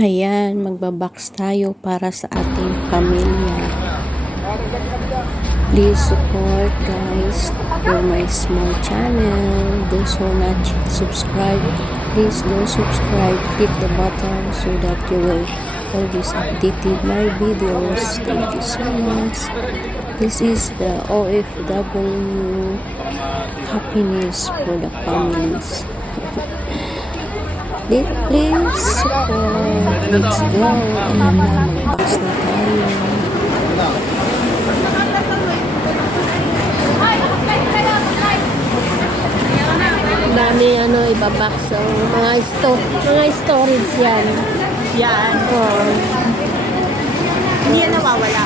Ayan, magbabox tayo para sa ating pamilya. Please support guys for my small channel. Those who not subscribe, please do subscribe. Click the button so that you will always updated my videos. Thank you so much. This is the OFW happiness for the families. Please support. Let's go. Ayan na, mag-box na tayo. Dami ibabox. So, mga storage yan. Yan. Oh. Hindi yan nawawala.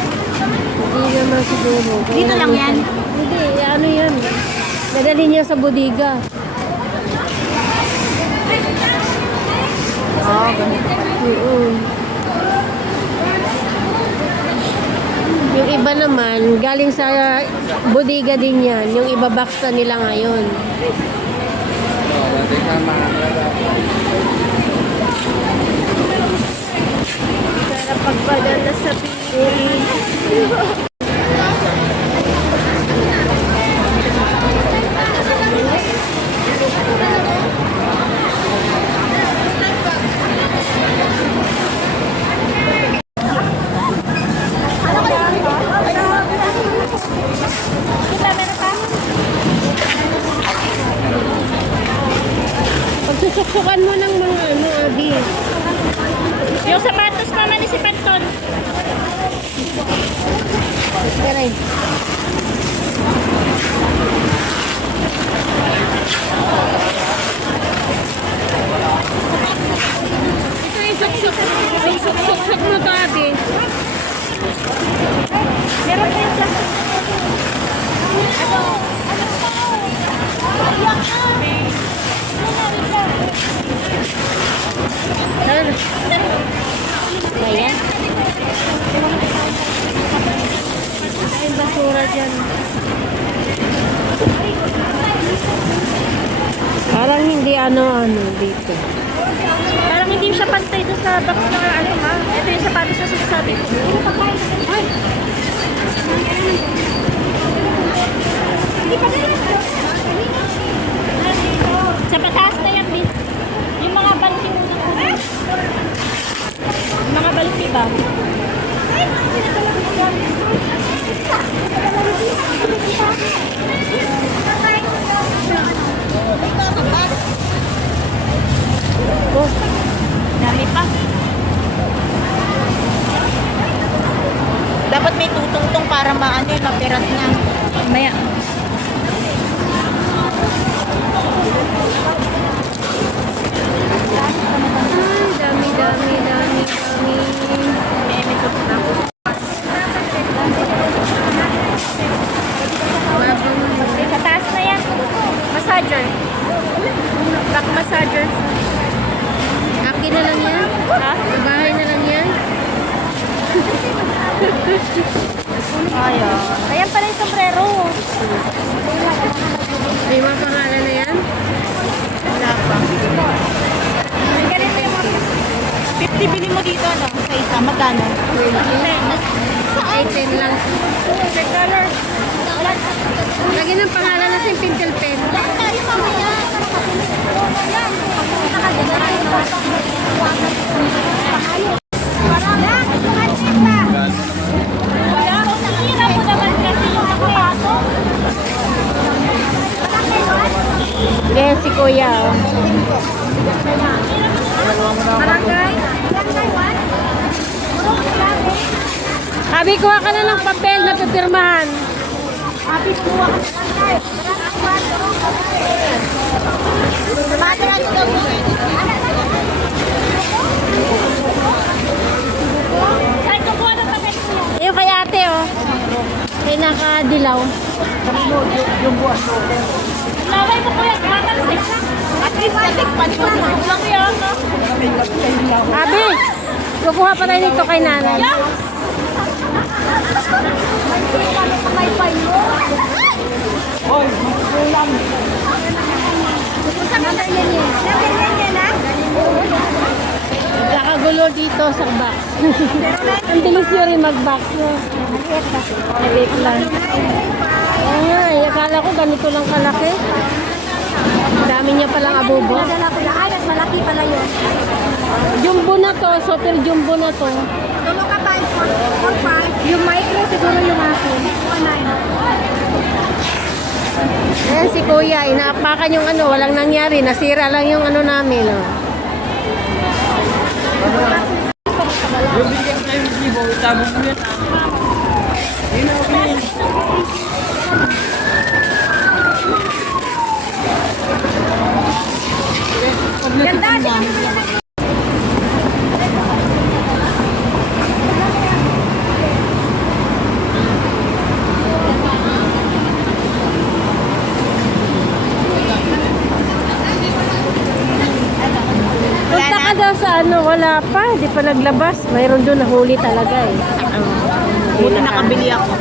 Hindi naman siguro. Dito lang yan? Hindi, yan. Dadali niya sa bodega. Oo, ganun. Yung iba naman, galing sa bodega din yan. Yung ibabox na nila ngayon. Para pagpadala sa Pilipinas. Pagsusuksukan mo ng mga Abi. Yung sapatos mama ni si Panton. Aray. Ito yung suksuk mo to, Abi. Meron pa yung plastic. Ayan. Ay, basura dyan. Parang hindi dito. Parang hindi siya pantay doon sa box na ha. Ito yung sapatos na sinasabi ko. Ay! Sa pataas na yan, Bin. Yung mga balti mo na yung mga balti ba? Oh, Dami pa. Dapat may tutungtong para mapirat niya. Maya. ay, dami. Sa taas na yan. Massager. Back massager. Akin na lang yan. Ha? Sa bahay na lang yan. Ayan. Ayan pala yung sombrero. May mga pangalan na yan. Wala pa. May ganito yung mga 50 bili mo dito, ano? Sa isa. Magkano? 20. Ay, 10 lang. Check color. Wala. Lagyan ng pangalan na simple pen. Yes, si Kuya. Oh. Sabi, kuha ka na ng papel na pipirmahan. Ay, kukuha ng papel ko yan. Yung kay ate, oh. Kay nakadilaw. Laway mo kuya, tumatalsik na. At least natikpan ko. Lang yan, no? Abi, kukuha pa tayo nito kay nanay. Hoy, magkulang. Saan ka na yan? Nabili niya na? gulo dito sa box. Ang bilis nyo rin mag-box, no? Maliit lang. Ay, akala ko ganito lang kalaki. Dami niya palang abubo. Nadala ko lang. Ay, mas malaki pala yun. Jumbo na to, super jumbo na to. Tulo ka pa, 4.5. Yung micro siguro yung akin. 4.9. Eh, si Kuya, inaapakan yung ano, walang nangyari. Nasira lang yung ano namin, oh. Yung bigyan ko yung libo, itabog mo yan. Yun ang okay. Ganda, Punta ka daw sa ano, wala pa. Di pa naglabas. Mayroon doon nahuli talaga eh. Buti nakabili ako.